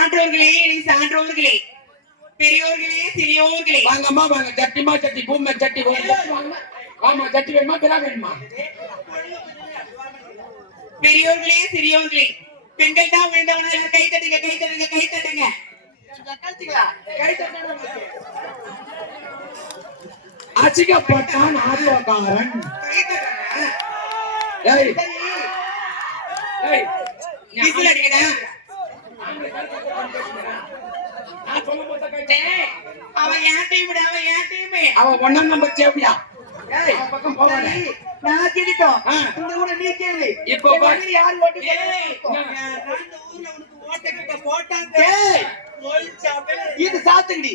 ஆன்றோர்களே சான்றோர்களே பெரியோர்களே சிறியோர்களே வாங்கம்மா வாங்க. சட்டிமா சட்டி பூமை சட்டி வாங்க. ஆமா சட்டி வேணுமா கிலா வேணுமா? பெரியோர்களே சிறியோர்களே பெண்கள் தான் விழுந்தவன கை தட்டுங்க கை தட்டுங்க கை தட்டுங்க. அசிங்கப்பட்டான் ஆர்வக்காரன். ஏய் ஏய் விசில் அடிக்கடா. அவன் என் டீம் அவன் என் டீம். அவன் 1 நம்பர் சேவியா. ஏய் பக்கம் போவானே. நான் கேட்டோம். இந்த ஊர்ல நீ கேளு. இப்போ பாரு யார் ஓட்டு போடுறாங்க. அந்த ஊர்ல உனக்கு ஓட்ட கிட்ட போட்டாங்க. ஏய் ஒயின் சாப்பே இது சாத்துங்கடி.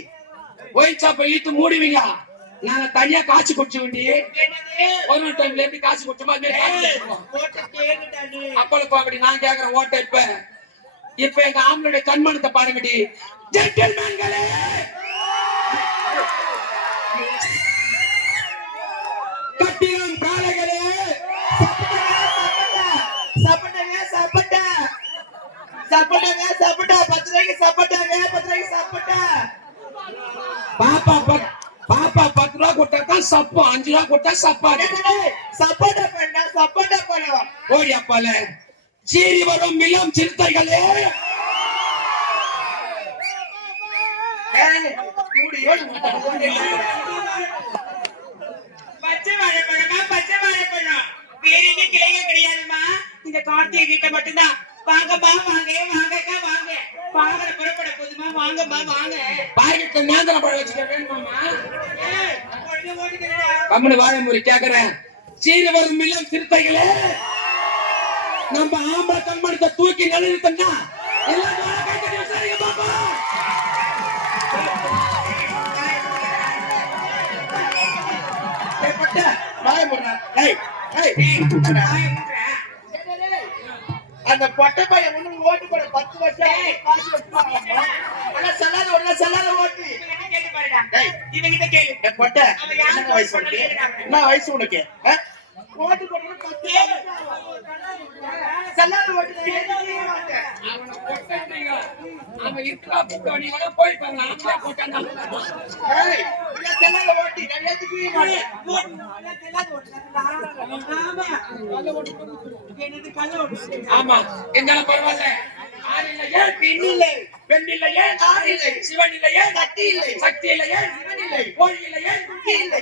ஒயின் சாப்பை இழுத்து மூடுவீங்க. நாங்க தனியா காசு குடிச்சு வேண்டி ஒரு டைம்ல எப்படி காசு குடிச்சோமா அப்பளுக்கு அப்படி நான் கேக்குறேன் ஓட்ட. இப்ப எங்க ஆம்பளுடைய தன்மானத்தை பாருங்கடி ஜென்டில்மேன்களே. கட்டிலும் காளைகளே சப்பட்டாங்க சப்பட்டா சப்பட்டாங்க சப்பட்டா 10 ரூபாய்க்கு சப்பட்டாங்க 10 ரூபாய்க்கு சப்பட்டா. பாப்பா 10 ரூபா கொடுத்தா சப்பா 5 ரூபா கொடுத்தா சப்பாடு. சப்போட்டா பண்ணா சப்போட்டா பண்ணுவோம். ஓடி அப்பால சீறி வரும் மில்லம் சிறுத்தைகளே. பச்சை வாழைப்பழமா பச்சை வாழைப்பழம் வேற எங்க கிளைகள் கிடையாதுமா. இந்த கார்த்திகை வீட்டை மட்டும்தான். வாங்கம்மா வாங்க வாங்கக்கா வாங்க வாங்க புறப்பட போதுமா. வாங்கம்மா வாங்க. பாக்கெட்ல நேந்திர பழம் வச்சுக்க வேணுமாமா? கம்முனு வாழைமுறை கேக்குறேன். சீறி வரும் மில்லம் சிறுத்தைகளே நம்ம ஆம்பளை தன்மானத்தை தூக்கி நிலைநிறுத்தா எல்லாம் பாப்பா. அந்த பொட்டை பையன் ஒண்ணு ஓட்டு போட 10 வருஷம் செல்லாத ஓட்டு இவங்கிட்ட கேளு. பொட்டை என்ன வயசு உனக்கு? என்ன வயசு உனக்கு? ஓட்டு போட செல்லாத ஓட்டு அவன் இருக்கா நீங்க போயிட்டாங்க. ஆம்பளை போட்டாங்க. செல்லாத ஓட்டு ஆமா என்னால பரவாயில்ல. ஆண் இல்லையே பெண் இல்லை, பெண் இல்லையே ஆண் இல்லை, சிவன் இல்லையே சக்தி இல்லை, சக்தி இல்லையே சிவன் இல்லை, கோழி இல்லையே குஞ்சு இல்லை.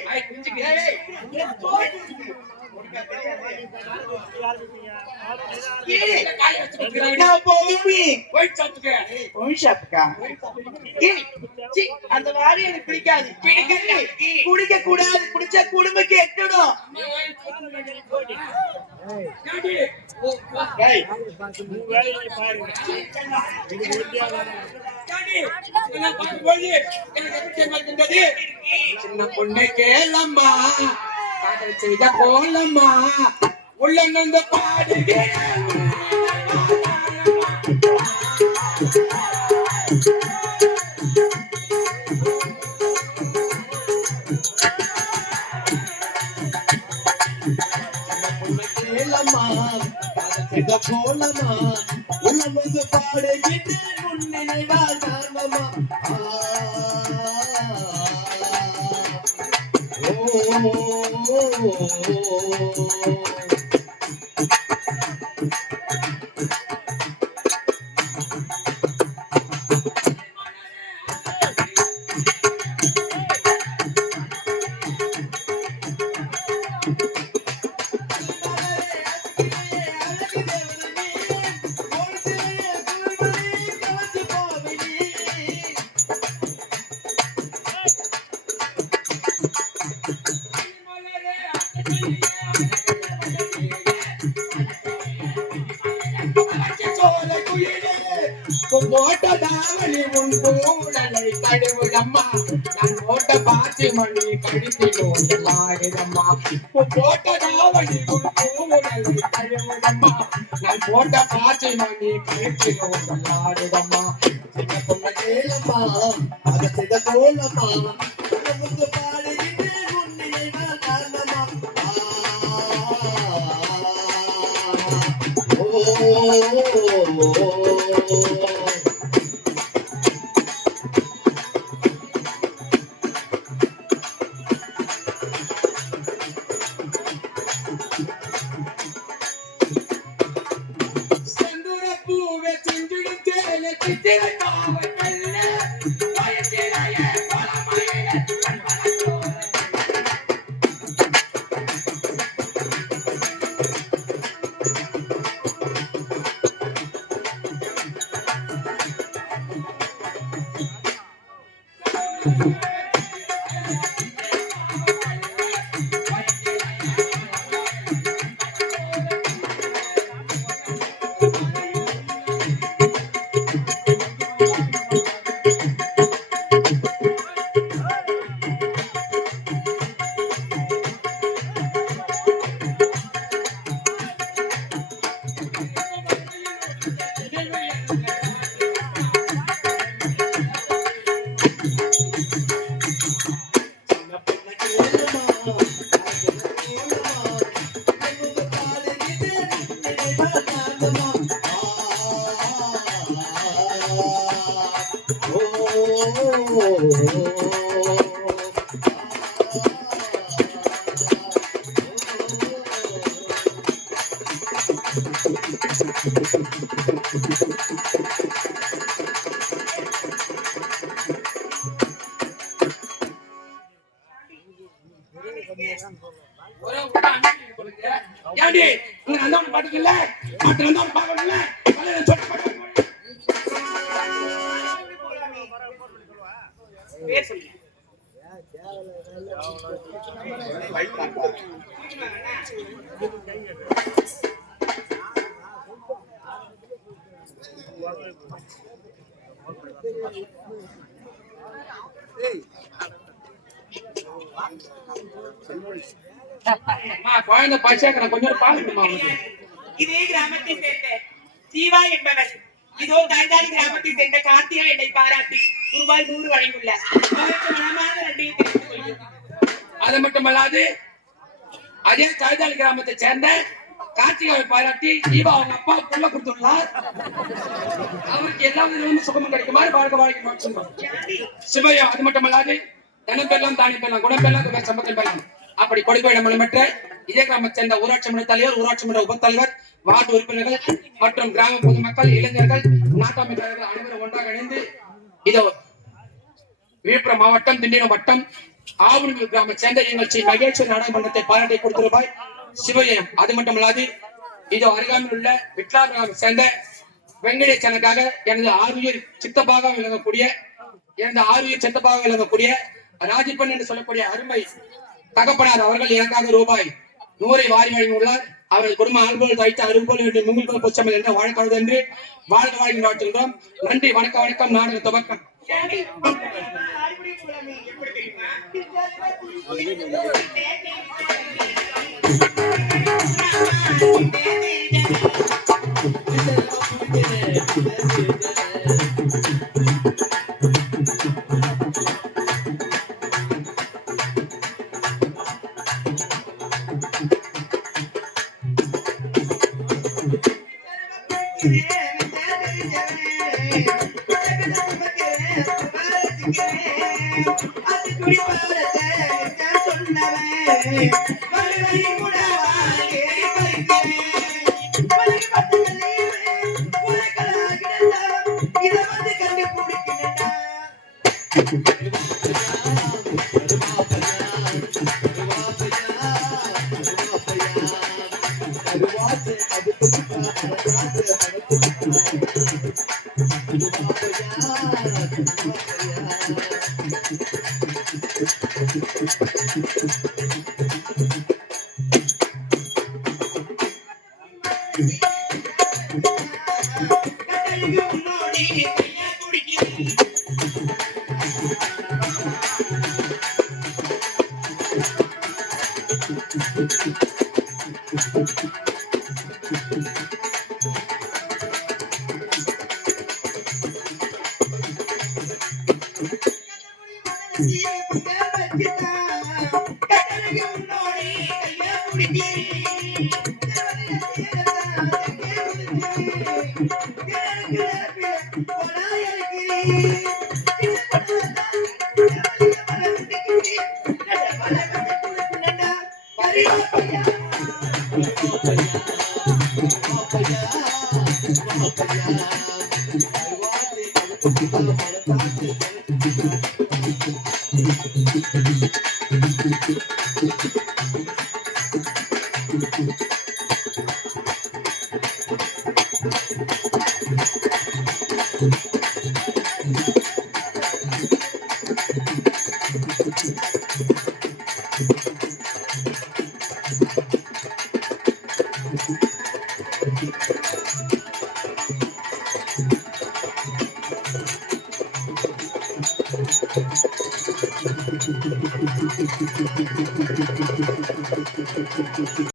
அந்த வாரி எனக்கு பிடிக்காது. குடிக்க கூடாது. குடிச்சா குடும்பக்கு எட்டுடும். சின்ன பொண்ணு கேளம்மா காதல் செய்த போலம்மா உள்ள நந்த பாடுகிறேன். போலமா உள்ள பாடுகிட்டு முன்னினைவா நாமமா. போட்டதாவணி உன் கூடலை கடுவுதம்மா நான் போட்ட பாத்தி மணி கடித்திடுதம்மா. போட்டதாவணி உன் கூடலை கடுவுதம்மா நான் போட்ட பாத்தி மணி கடித்திடுதம்மா. சின்ன பொண்ணு கேளம்மா அத சித கோலம்மா பாடுகிட்டு முன்னிலைவா காரணமா. சித்திரை பாவை கல்ல வயசிலேயே பலமயிலே கண்பலத்தோடு ஒரே ஒரு அண்ணன் கொடுங்க. ஏண்டி உங்க அண்ணன் பாட்டுக்கல மற்ற அண்ணன் பாக்கல கல்யாணம் சொல்லி பாட்டு பேர் சொல்லுங்க. குழந்தை பசியாக்கிற கொஞ்சம் பால் இருக்குமா அவனுக்கு? இதே கிராமத்தை சேர்ந்த ஜீவா என்பவர் இதோ கைதாளி கிராமத்தை சேர்ந்த கார்த்தியா என்னை பாராட்டி ரூபாய் 100 வழங்கியுள்ளார். அவருக்கு மனமார்ந்த நன்றியை தெரிவித்துக் கொள்கிறேன். அது மட்டுமல்லாது அதே கைதாளி கிராமத்தை சேர்ந்த கார்த்திகாவை பாராட்டி ஜீவா அவங்க அப்பா புள்ள கொடுத்துள்ளார். அவருக்கு எல்லா விதமும் சுகமும் கிடைக்குமாறு வாழ்க்கை வாழ்க்கை சொல்றோம். சிவையா அது மட்டுமல்லாது தனம் பெறலாம் தானி பெறலாம் குணம் பெறலாம் சம்பத்தம் பெறலாம் அப்படி கொடுப்பையிடம் பெற்ற இதே கிராமத்தை சேர்ந்த ஊராட்சி மன்ற தலைவர் ஊராட்சி மன்ற உபத்தலைவர் வார்டு உறுப்பினர்கள் மற்றும் கிராம பொதுமக்கள் இளைஞர்கள் நாட்டாமைக்காரர்கள் அனைவரும் ஒன்றாக இணைந்து இதோ விழுப்புரம் மாவட்டம் திண்டிவனம் வட்டம் ஆவணூர் கிராம சேர்ந்த நிகழ்ச்சி மகேஸ்வரி நாடாளுமன்றத்தை பாராட்டி கொடுத்திருப்பாய் சிவயம். அது மட்டுமல்லாது இதோ அருகாமையில் உள்ள விட்லா கிராம சேர்ந்த வெங்கடேசனுக்காக எனது ஆறுயிர் சித்தப்பாக விளங்கக்கூடிய ராஜிப்பன் என்று சொல்லக்கூடிய அருமை தகப்பனார் அவர்கள் எனக்காக ரூபாய் 100 வாரி வழங்கியுள்ளார். அவர்கள் குடும்ப ஆள்போல் வைத்து அருள்போல் என்று முங்கில் பொச்சமல் என்ற வாழ்க்கை என்று வாழ்க வாழ்க்கை வாழ்த்துகிறோம். நன்றி வணக்கம் வணக்கம். நாடக துவக்கம்.